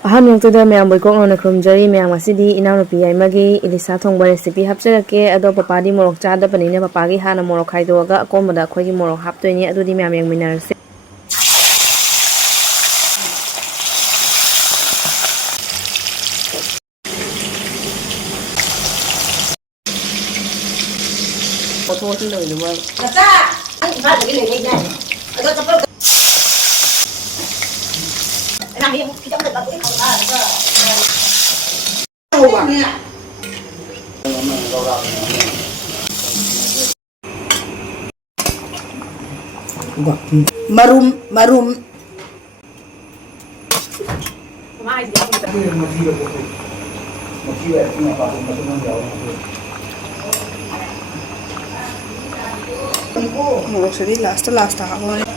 ꯑꯍꯥꯟꯕꯃꯛꯇꯗ ꯃꯌꯥꯝ ꯕꯣꯏꯀꯣꯛꯅ ꯈꯨꯔꯨꯝꯖꯔꯤ. ꯃꯌꯥꯝ ꯉꯁꯤꯗꯤ ꯏꯅꯥꯎꯅꯨꯄꯤ ꯌꯥꯏꯃꯒꯤ ꯏꯂꯤꯁꯥ ꯊꯣꯡꯕ ꯔꯦꯁꯤꯄꯤ ꯍꯥꯞꯆꯔꯛꯀꯦ. ꯑꯗꯣ ꯄꯄꯥꯗꯤ ꯃꯣꯔꯣꯛ ꯆꯥꯗꯕꯅꯤꯅ ꯄꯄꯥꯒꯤ ꯍꯥꯟꯅ ꯃꯣꯔꯣꯛ ꯈꯥꯏꯗꯣꯛꯑꯒ ꯑꯀꯣꯟꯕꯗ ꯑꯩꯈꯣꯏꯒꯤ ꯃꯣꯔꯣꯛ ꯍꯥꯞꯇꯣꯏꯅꯤ. ꯑꯗꯨꯗꯤ ꯃꯌꯥꯝ ꯌꯦꯡꯃꯤꯟꯅꯔꯁꯦ. Marum Morok sedih last hapon.